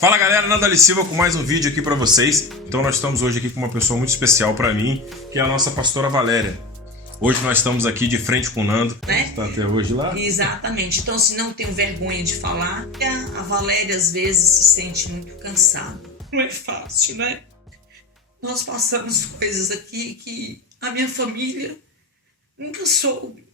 Fala galera, Nandali Silva com mais um vídeo aqui para vocês. Então nós estamos hoje aqui com uma pessoa muito especial para mim, que é a nossa pastora Valéria. Hoje nós estamos aqui de frente com o Nando, né? Está até hoje lá. Exatamente, então se não tenho vergonha de falar, a Valéria às vezes se sente muito cansada. Não é fácil, né? Nós passamos coisas aqui que a minha família nunca soube.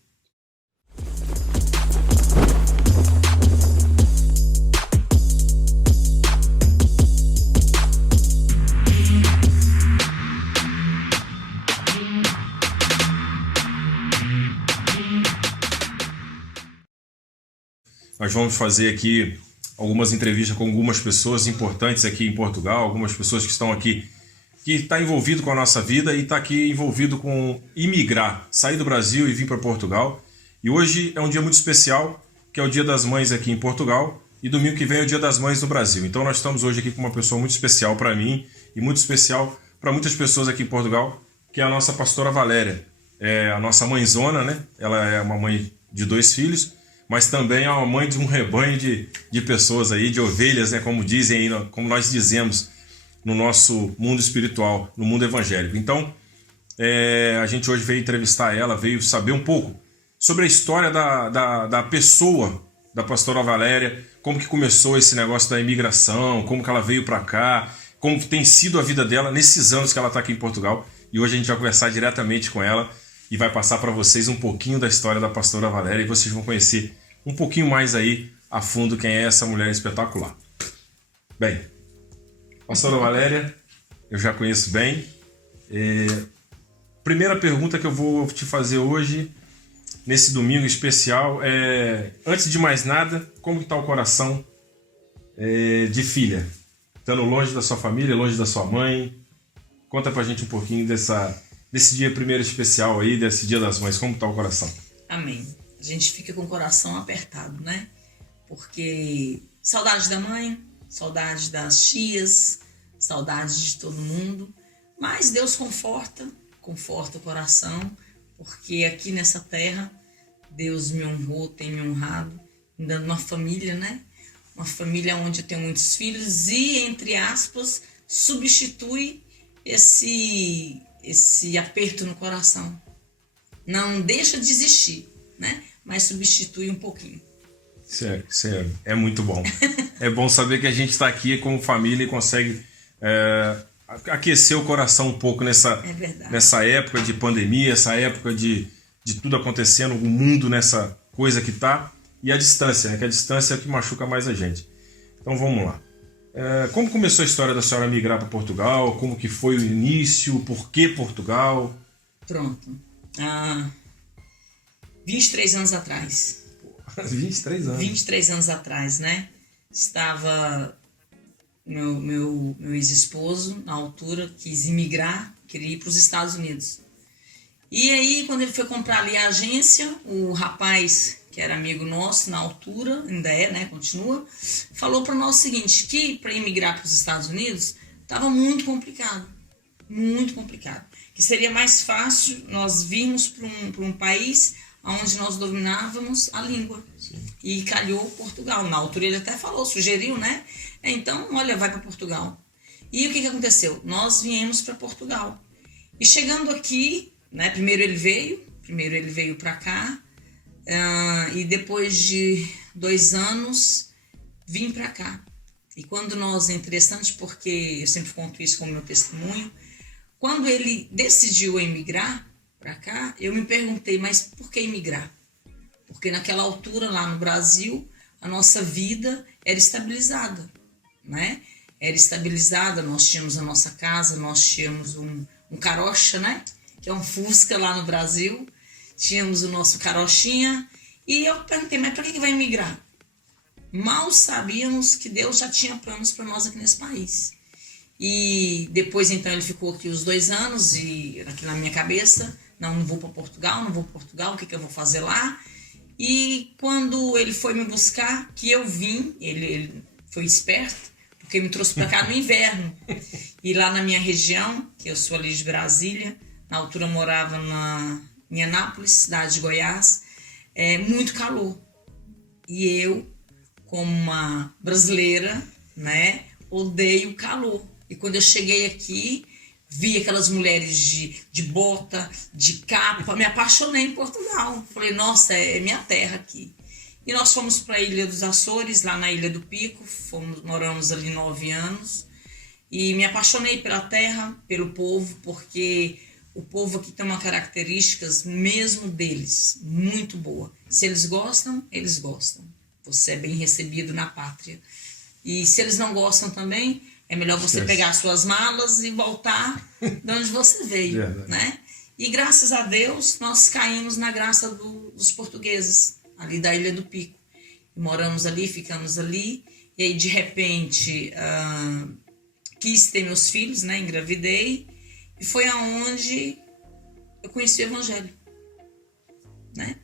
Nós vamos fazer aqui algumas entrevistas com algumas pessoas importantes aqui em Portugal, algumas pessoas que estão aqui, que estão envolvido com a nossa vida e está aqui envolvido com imigrar, sair do Brasil e vir para Portugal. E hoje é um dia muito especial, que é o Dia das Mães aqui em Portugal, e domingo que vem é o Dia das Mães no Brasil. Então nós estamos hoje aqui com uma pessoa muito especial para mim e muito especial para muitas pessoas aqui em Portugal, que é a nossa pastora Valéria. É a nossa mãezona, né? Ela é uma mãe de 2 filhos, mas também é uma mãe de um rebanho de pessoas aí, de ovelhas, né? Como dizem aí, como nós dizemos no nosso mundo espiritual, no mundo evangélico. Então, a gente hoje veio entrevistar ela, veio saber um pouco sobre a história da pessoa da pastora Valéria, como que começou esse negócio da imigração, como que ela veio para cá, como tem sido a vida dela nesses anos que ela está aqui em Portugal. E hoje a gente vai conversar diretamente com ela e vai passar para vocês um pouquinho da história da pastora Valéria e vocês vão conhecer um pouquinho mais aí a fundo quem é essa mulher espetacular. Bem, pastora Valéria, eu já conheço bem. Primeira pergunta que eu vou te fazer hoje, nesse domingo especial, antes de mais nada, como está o coração de filha? Estando longe da sua família, longe da sua mãe. Conta pra gente um pouquinho desse dia primeiro especial aí, desse Dia das Mães, como está o coração? Amém. A gente fica com o coração apertado, né? Porque saudade da mãe, saudade das tias, saudade de todo mundo. Mas Deus conforta o coração, porque aqui nessa terra Deus me honrou, tem me honrado, me dando uma família, né? Uma família onde eu tenho muitos filhos e, entre aspas, substitui esse aperto no coração. Não deixa de existir, né? Mas substitui um pouquinho. Sério, é muito bom. É bom saber que a gente está aqui como família e consegue aquecer o coração um pouco nessa época de pandemia, essa época de tudo acontecendo, o mundo nessa coisa que está, e a distância, né? Que a distância é o que machuca mais a gente. Então vamos lá. Como começou a história da senhora migrar para Portugal? Como que foi o início? Por que Portugal? Pronto. 23 anos atrás. 23 anos. 23 anos atrás, né? Estava meu ex-esposo, na altura, quis imigrar, queria ir para os Estados Unidos. E aí, quando ele foi comprar ali a agência, o rapaz, que era amigo nosso na altura, ainda é, né? Continua, falou para nós o seguinte, que para imigrar para os Estados Unidos estava muito complicado. Muito complicado. Que seria mais fácil nós virmos para um país onde nós dominávamos a língua. Sim. E calhou Portugal. Na altura ele até falou, sugeriu, né? Então, olha, vai para Portugal. E o que aconteceu? Nós viemos para Portugal. E chegando aqui, né? Primeiro ele veio para cá. E depois de 2 anos, vim para cá. E quando nós, interessante, porque eu sempre conto isso como meu testemunho, quando ele decidiu emigrar para cá, eu me perguntei, mas por que emigrar? Porque naquela altura, lá no Brasil, a nossa vida era estabilizada, né? Era estabilizada, nós tínhamos a nossa casa, nós tínhamos um carocha, né? Que é um Fusca lá no Brasil, tínhamos o nosso carochinha, e eu perguntei, mas para que vai emigrar? Mal sabíamos que Deus já tinha planos para nós aqui nesse país. E depois, então, ele ficou aqui os 2 anos, e aqui na minha cabeça, não vou para Portugal, o que eu vou fazer lá? E quando ele foi me buscar, que eu vim, ele foi esperto, porque me trouxe para cá no inverno. E lá na minha região, que eu sou ali de Brasília, na altura morava em Anápolis, cidade de Goiás, muito calor. E eu, como uma brasileira, né, odeio calor. E quando eu cheguei aqui, vi aquelas mulheres de bota, de capa, me apaixonei em Portugal. Falei, nossa, é minha terra aqui. E nós fomos para a Ilha dos Açores, lá na Ilha do Pico, moramos ali 9 anos. E me apaixonei pela terra, pelo povo, porque o povo aqui tem uma características mesmo deles, muito boa. Se eles gostam, eles gostam. Você é bem recebido na pátria. E se eles não gostam também, é melhor você pegar suas malas e voltar de onde você veio, né? E graças a Deus, nós caímos na graça dos portugueses, ali da Ilha do Pico. E moramos ali, ficamos ali, e aí de repente quis ter meus filhos, né? Engravidei, e foi aonde eu conheci o Evangelho, né?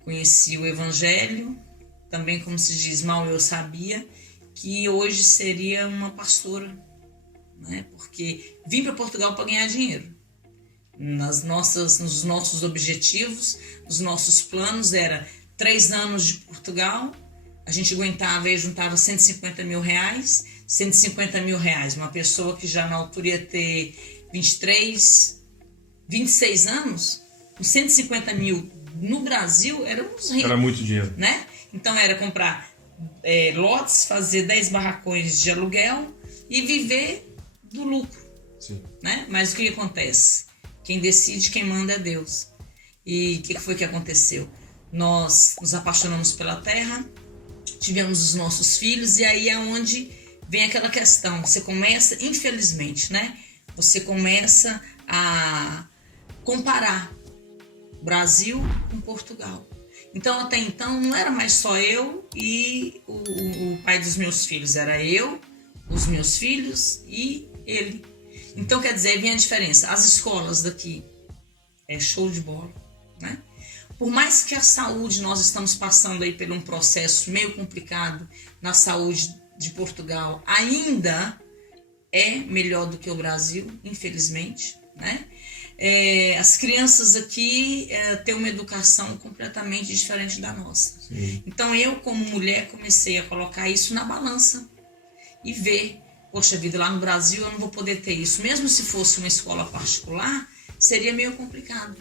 Conheci o Evangelho, também, como se diz, mal eu sabia que hoje seria uma pastora, né? Porque vim para Portugal para ganhar dinheiro. Nos nossos objetivos, nos nossos planos, era 3 anos de Portugal, a gente aguentava e juntava 150 mil reais. 150 mil reais, uma pessoa que já na altura ia ter 23, 26 anos, com 150 mil no Brasil, éramos ricos. Era muito dinheiro. Né? Então era comprar lotes, fazer 10 barracões de aluguel e viver do lucro. Sim. Né? Mas o que acontece? Quem decide, quem manda é Deus. E o que foi que aconteceu? Nós nos apaixonamos pela terra, tivemos os nossos filhos, e aí é onde vem aquela questão. Você começa, infelizmente, né? Você começa a comparar Brasil com Portugal. Então, até então, não era mais só eu e o pai dos meus filhos. Era eu, os meus filhos e ele. Então, quer dizer, vem a diferença. As escolas daqui é show de bola, né? Por mais que a saúde, nós estamos passando aí por um processo meio complicado na saúde de Portugal, ainda é melhor do que o Brasil, infelizmente, né? As crianças aqui têm uma educação completamente diferente da nossa. Sim. Então eu, como mulher, comecei a colocar isso na balança e ver, poxa vida, lá no Brasil eu não vou poder ter isso. Mesmo se fosse uma escola particular, seria meio complicado,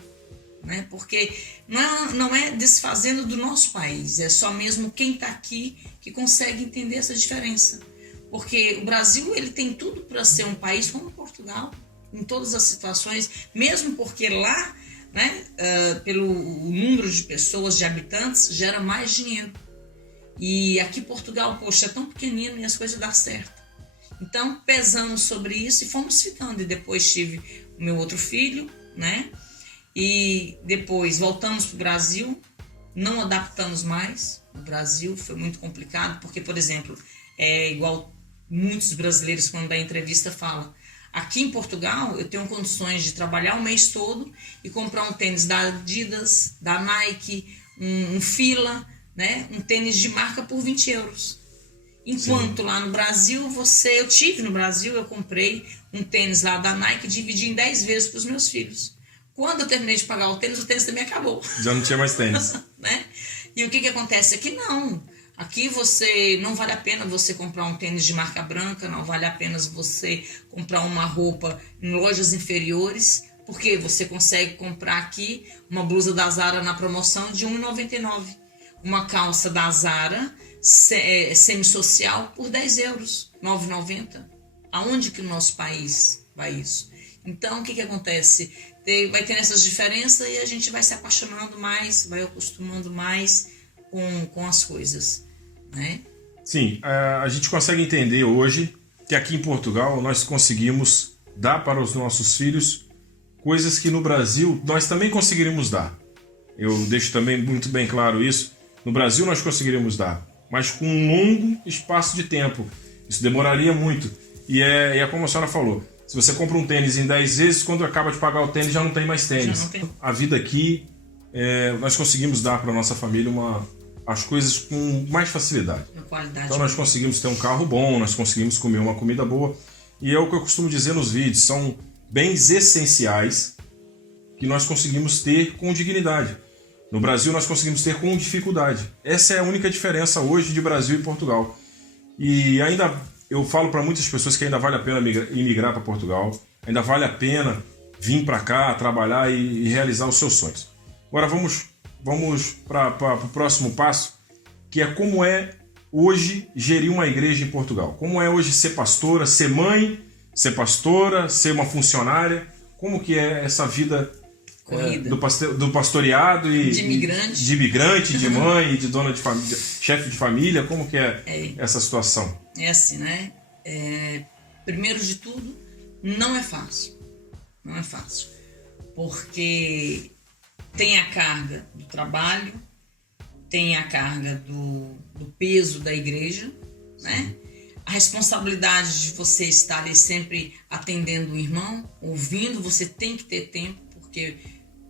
né? Porque não é desfazendo do nosso país, é só mesmo quem está aqui que consegue entender essa diferença. Porque o Brasil, ele tem tudo para ser um país como Portugal, em todas as situações, mesmo porque lá, né, pelo número de pessoas, de habitantes, gera mais dinheiro. E aqui Portugal, poxa, é tão pequenino e as coisas dão certo. Então, pesamos sobre isso e fomos ficando. E depois tive o meu outro filho, né? E depois voltamos para o Brasil, não adaptamos mais. O Brasil foi muito complicado, porque, por exemplo, igual muitos brasileiros, quando dá entrevista, falam: aqui em Portugal eu tenho condições de trabalhar o mês todo e comprar um tênis da Adidas, da Nike, um Fila, né? Um tênis de marca por 20 euros. Enquanto lá no Brasil, eu tive no Brasil, eu comprei um tênis lá da Nike e dividi em 10 vezes para os meus filhos. Quando eu terminei de pagar o tênis também acabou. Já não tinha mais tênis. Né? E o que acontece aqui? Não. Aqui não vale a pena você comprar um tênis de marca branca, não vale a pena você comprar uma roupa em lojas inferiores, porque você consegue comprar aqui uma blusa da Zara na promoção de R$ 1,99. Uma calça da Zara semi-social por 10 euros, R$ 9,90. Aonde que o nosso país vai isso? Então, o que acontece? Vai tendo essas diferenças e a gente vai se apaixonando mais, vai acostumando mais com as coisas, né? Sim, a gente consegue entender hoje que aqui em Portugal nós conseguimos dar para os nossos filhos coisas que no Brasil nós também conseguiríamos dar. Eu deixo também muito bem claro isso. No Brasil nós conseguiríamos dar, mas com um longo espaço de tempo. Isso demoraria muito. E é como a senhora falou, se você compra um tênis em 10 vezes, quando acaba de pagar o tênis já não tem mais tênis. A vida aqui, nós conseguimos dar para a nossa família as coisas com mais facilidade. Então nós conseguimos ter um carro bom, nós conseguimos comer uma comida boa. E é o que eu costumo dizer nos vídeos, são bens essenciais que nós conseguimos ter com dignidade. No Brasil nós conseguimos ter com dificuldade. Essa é a única diferença hoje de Brasil e Portugal. E ainda eu falo para muitas pessoas que ainda vale a pena imigrar para Portugal, ainda vale a pena vir para cá, trabalhar e realizar os seus sonhos. Agora vamos para o próximo passo, que é como é hoje gerir uma igreja em Portugal. Como é hoje ser pastora, ser mãe, ser pastora, ser uma funcionária. Como que é essa vida do pastoreado e de imigrante, de mãe e de dona de família, chefe de família? Como que é essa situação? É assim, né? Primeiro de tudo, não é fácil. Não é fácil. Porque tem a carga do trabalho, tem a carga do peso da igreja, né? A responsabilidade de você estar ali sempre atendendo o irmão, ouvindo, você tem que ter tempo, porque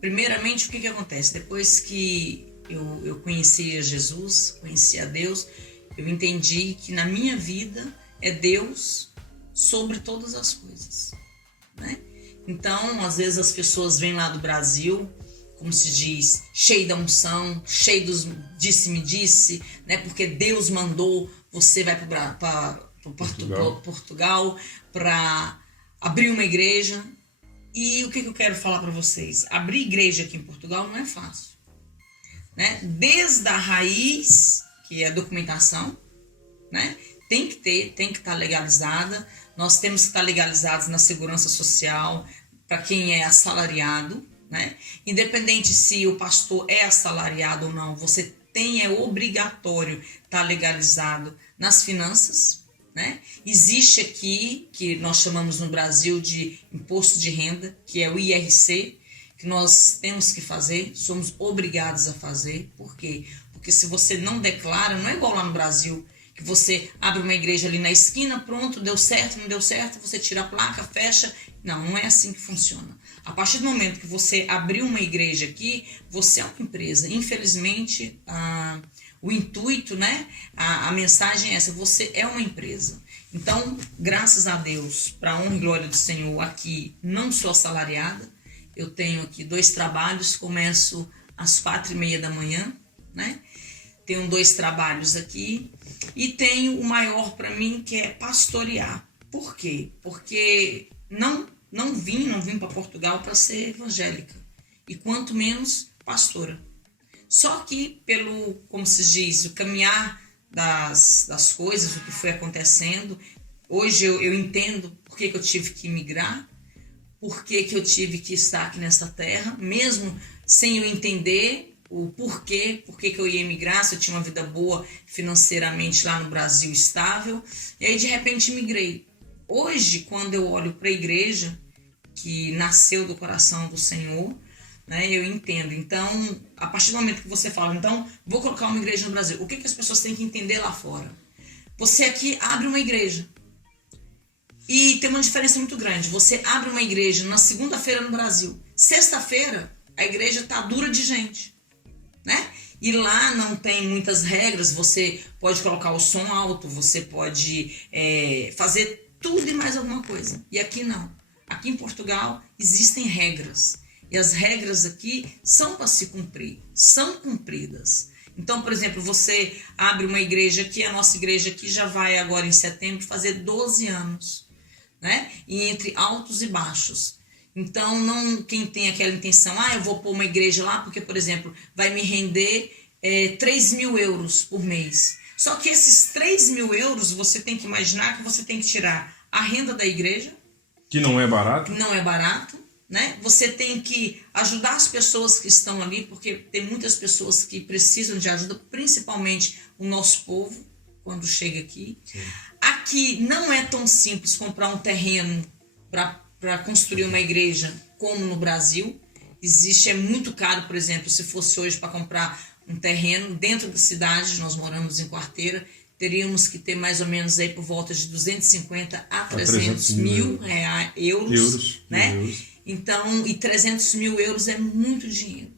primeiramente o que acontece? Depois que eu conheci a Jesus, conheci a Deus, eu entendi que na minha vida é Deus sobre todas as coisas, né? Então, às vezes as pessoas vêm lá do Brasil, como se diz, cheio da unção, cheio dos disse-me-disse, né? Porque Deus mandou, você vai para Portugal para abrir uma igreja. E o que eu quero falar para vocês? Abrir igreja aqui em Portugal não é fácil, né? Desde a raiz, que é a documentação, né? Tem que estar legalizada. Nós temos que estar legalizados na segurança social para quem é assalariado, né? Independente se o pastor é assalariado ou não, você é obrigatório estar legalizado nas finanças, né? Existe aqui, que nós chamamos no Brasil de imposto de renda, que é o IRC, que nós temos que fazer, somos obrigados a fazer. Por quê? Porque se você não declara, não é igual lá no Brasil, que você abre uma igreja ali na esquina, pronto, deu certo, não deu certo, você tira a placa, fecha. Não é assim que funciona. A partir do momento que você abriu uma igreja aqui, você é uma empresa. Infelizmente, o intuito, né? A mensagem é essa, você é uma empresa. Então, graças a Deus, para a honra e glória do Senhor, aqui não sou assalariada. Eu tenho aqui 2 trabalhos, começo às 4h30 da manhã, né? Tenho 2 trabalhos aqui e tenho o maior para mim, que é pastorear. Por quê? Porque não vim para Portugal para ser evangélica e quanto menos pastora. Só que pelo, como se diz, o caminhar das coisas, o que foi acontecendo, hoje eu entendo por que eu tive que migrar, por que eu tive que estar aqui nessa terra, mesmo sem eu entender o porquê que eu ia emigrar, se eu tinha uma vida boa financeiramente lá no Brasil, estável, e aí de repente migrei. Hoje, quando eu olho para a igreja que nasceu do coração do Senhor, né, eu entendo. Então, a partir do momento que você fala, então, vou colocar uma igreja no Brasil, o que as pessoas têm que entender lá fora? Você aqui abre uma igreja e tem uma diferença muito grande. Você abre uma igreja na segunda-feira no Brasil, sexta-feira a igreja está dura de gente, né? E lá não tem muitas regras, você pode colocar o som alto, você pode fazer tudo e mais alguma coisa. E aqui não. Aqui em Portugal existem regras. E as regras aqui são para se cumprir, são cumpridas. Então, por exemplo, você abre uma igreja aqui, a nossa igreja aqui já vai agora em setembro fazer 12 anos, né? E entre altos e baixos. Então, não quem tem aquela intenção, eu vou pôr uma igreja lá porque, por exemplo, vai me render 3.000 euros por mês. Só que esses 3.000 euros, você tem que imaginar que você tem que tirar a renda da igreja. Que não é barato. Não é barato, né? Você tem que ajudar as pessoas que estão ali, porque tem muitas pessoas que precisam de ajuda, principalmente o nosso povo, quando chega aqui. Sim. Aqui não é tão simples comprar um terreno para construir uma igreja como no Brasil. É muito caro, por exemplo, se fosse hoje para comprar um terreno dentro da cidade, nós moramos em Quarteira, teríamos que ter mais ou menos aí por volta de 250 a 300 mil euros, né? Então, e 300 mil euros é muito dinheiro.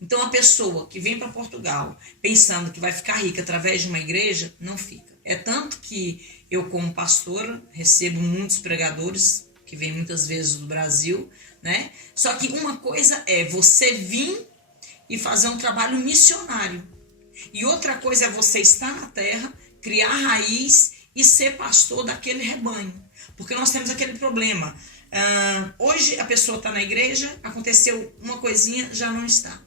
Então, a pessoa que vem para Portugal pensando que vai ficar rica através de uma igreja, não fica. É tanto que eu, como pastora, recebo muitos pregadores que vêm muitas vezes do Brasil, né? Só que uma coisa é você vir e fazer um trabalho missionário. E outra coisa é você estar na terra, criar raiz e ser pastor daquele rebanho. Porque nós temos aquele problema. Hoje a pessoa está na igreja, aconteceu uma coisinha, já não está.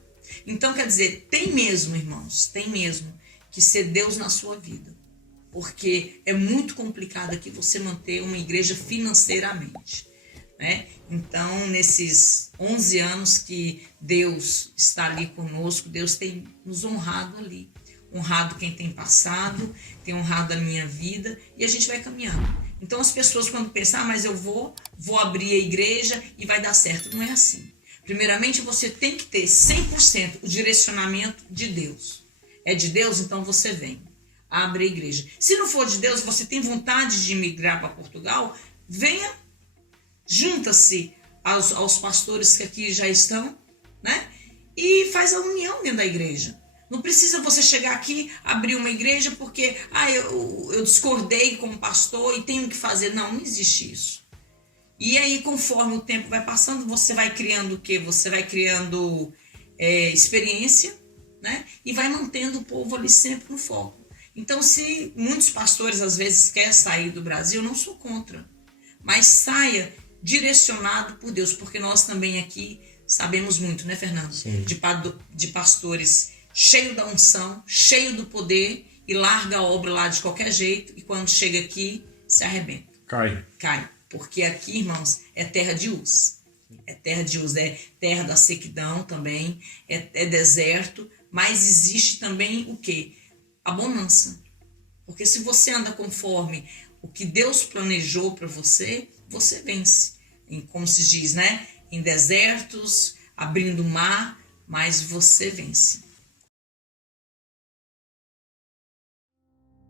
Então, quer dizer, tem mesmo, irmãos, tem mesmo que ser Deus na sua vida. Porque é muito complicado aqui você manter uma igreja financeiramente, né? Então, nesses 11 anos que Deus está ali conosco, Deus tem nos honrado ali. Honrado quem tem passado, tem honrado a minha vida, e a gente vai caminhando. Então, as pessoas quando pensam, mas eu vou abrir a igreja e vai dar certo. Não é assim. Primeiramente, você tem que ter 100% o direcionamento de Deus. É de Deus, então você vem. Abre a igreja. Se não for de Deus, você tem vontade de migrar para Portugal, venha, junta-se aos pastores que aqui já estão, né? E faz a união dentro da igreja. Não precisa você chegar aqui, abrir uma igreja porque eu discordei como pastor e tenho que fazer. Não, não existe isso. E aí, conforme o tempo vai passando, você vai criando o quê? Você vai criando experiência, né? E vai mantendo o povo ali sempre no foco. Então, se muitos pastores às vezes querem sair do Brasil, eu não sou contra. Mas saia direcionado por Deus, porque nós também aqui sabemos muito, né, Fernando? Sim. De pastores cheio da unção, cheio do poder, e larga a obra lá de qualquer jeito, e quando chega aqui, se arrebenta. Cai. Porque aqui, irmãos, é terra de Uz. É terra de Uz, é terra da sequidão também, é deserto, mas existe também o quê? A bonança. Porque se você anda conforme o que Deus planejou para você, você vence. Como se diz, né? Em desertos, abrindo o mar, mas você vence.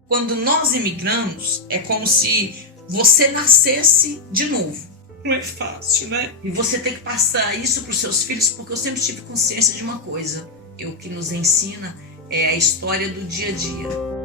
Quando nós imigramos, é como se você nascesse de novo. Não é fácil, né? E você tem que passar isso para os seus filhos, porque eu sempre tive consciência de uma coisa. O que nos ensina é a história do dia a dia.